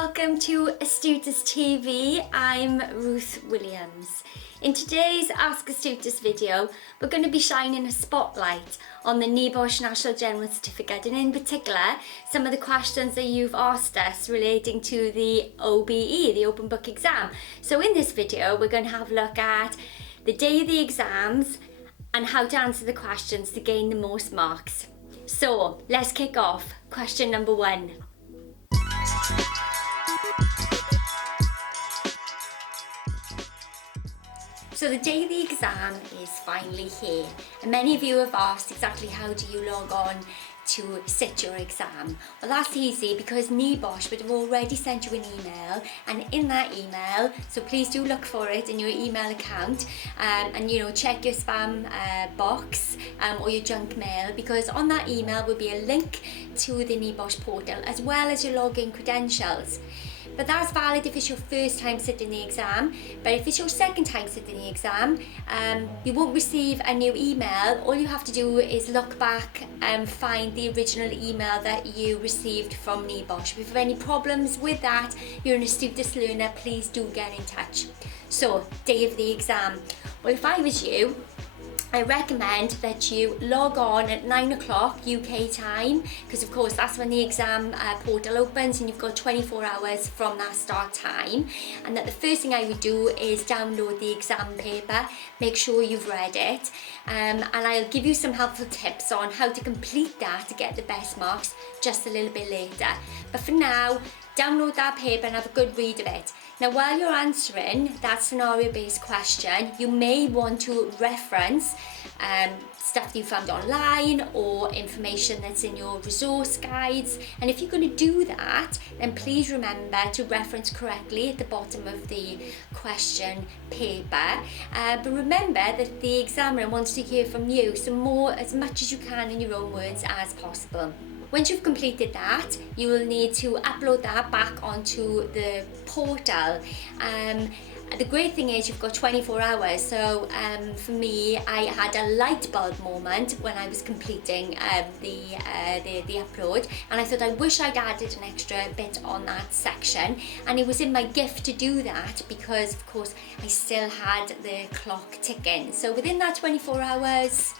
welcome to Astutis TV. I'm Ruth Williams. In today's Ask Astutis video, we're going to be shining a spotlight on the NEBOSH National General Certificate, and in particular, some of the questions that you've asked us relating to the OBE, the Open Book Exam. So in this video, we're going to have a look at the day of the exams and how to answer the questions to gain the most marks. So let's kick off. Question number 1. So the day of the exam is finally here, and many of you have asked exactly how do you log on to sit your exam. Well, that's easy because NEBOSH would have already sent you an email, and in that email, so please do look for it in your email account, and check your spam box or your junk mail, because on that email will be a link to the NEBOSH portal as well as your login credentials. But that's valid if it's your first time sitting the exam. But if it's your second time sitting the exam, you won't receive a new email. All you have to do is look back and find the original email that you received from NEBOSH. If you have any problems with that, you're an Astutis learner, please do get in touch. So, day of the exam. Well, if I was you, I recommend that you log on at 9 o'clock UK time, because of course that's when the exam portal opens, and you've got 24 hours from that start time. And that the first thing I would do is download the exam paper, make sure you've read it, and I'll give you some helpful tips on how to complete that to get the best marks just a little bit later. But for now, download that paper and have a good read of it. Now, while you're answering that scenario-based question, you may want to reference stuff that you found online or information that's in your resource guides. And if you're going to do that, then please remember to reference correctly at the bottom of the question paper. But remember that the examiner wants to hear from you, so as much as you can in your own words as possible. Once you've completed that, you will need to upload that back onto the portal. The great thing is you've got 24 hours, so for me, I had a light bulb moment when I was completing the upload, and I thought I wish I'd added an extra bit on that section, and it was in my gift to do that because of course I still had the clock ticking. So within that 24 hours,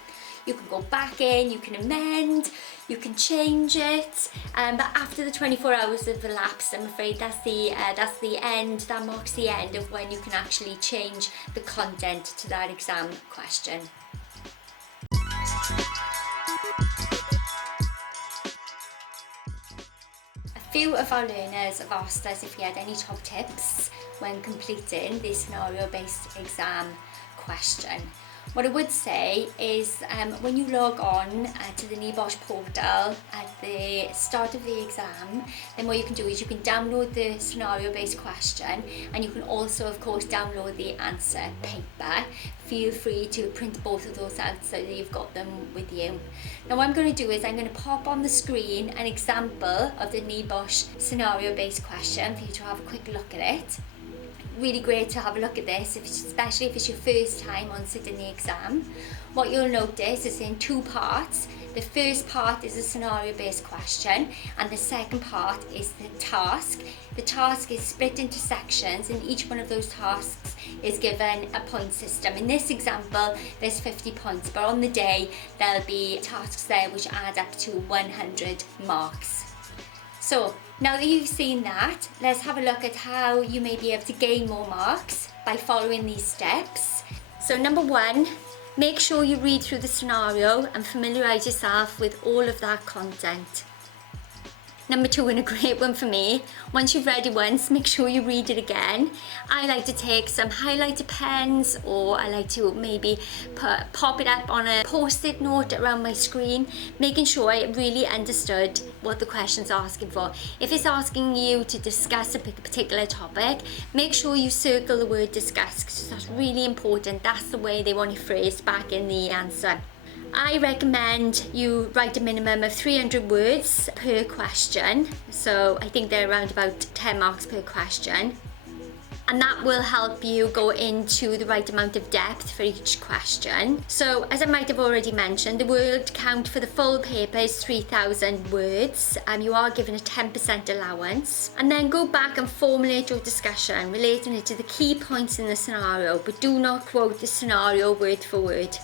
you can go back in, you can amend, you can change it, but after the 24 hours have elapsed, I'm afraid that's the end. That marks the end of when you can actually change the content to that exam question. A few of our learners have asked us if we had any top tips when completing the scenario-based exam question. What I would say is when you log on to the NEBOSH portal at the start of the exam, then what you can do is you can download the scenario-based question, and you can also of course download the answer paper. Feel free to print both of those out so that you've got them with you. Now what I'm going to do is I'm going to pop on the screen an example of the NEBOSH scenario-based question for you to have a quick look at it. Really great to have a look at this, especially if it's your first time on sitting the exam. What you'll notice is in two parts. The first part is a scenario-based question, and the second part is the task. The task is split into sections, and each one of those tasks is given a point system. In this example, there's 50 points, but on the day, there'll be tasks there which add up to 100 marks. So, now that you've seen that, let's have a look at how you may be able to gain more marks by following these steps. So number 1, make sure you read through the scenario and familiarise yourself with all of that content. Number 2, and a great one for me, once you've read it once, make sure you read it again. I like to take some highlighter pens, or I like to maybe pop it up on a post-it note around my screen, making sure I really understood what the question's asking for. If it's asking you to discuss a particular topic, make sure you circle the word discuss, because that's really important. That's the way they want it phrased back in the answer. I recommend you write a minimum of 300 words per question, so I think they're around about 10 marks per question. and that will help you go into the right amount of depth for each question. So as I might have already mentioned, the word count for the full paper is 3,000 words. You are given a 10% allowance, and then go back and formulate your discussion relating it to the key points in the scenario, but do not quote the scenario word for word.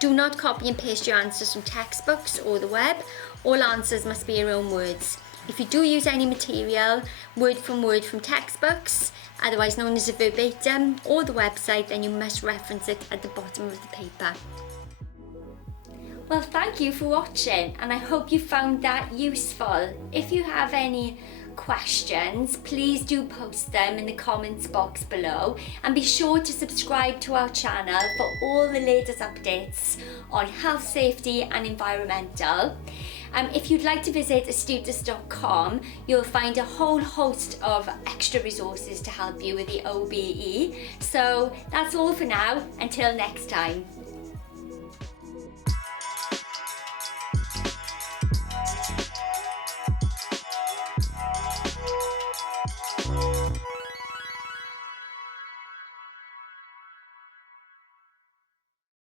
Do not copy and paste your answers from textbooks or the web. All answers must be your own words. If you do use any material, word from textbooks, otherwise known as a verbatim, or the website, then you must reference it at the bottom of the paper. Well, thank you for watching, and I hope you found that useful. If you have any questions, please do post them in the comments box below, and be sure to subscribe to our channel for all the latest updates on health, safety and environmental. If you'd like to visit astutis.com, you'll find a whole host of extra resources to help you with the OBE. So that's all for now, until next time.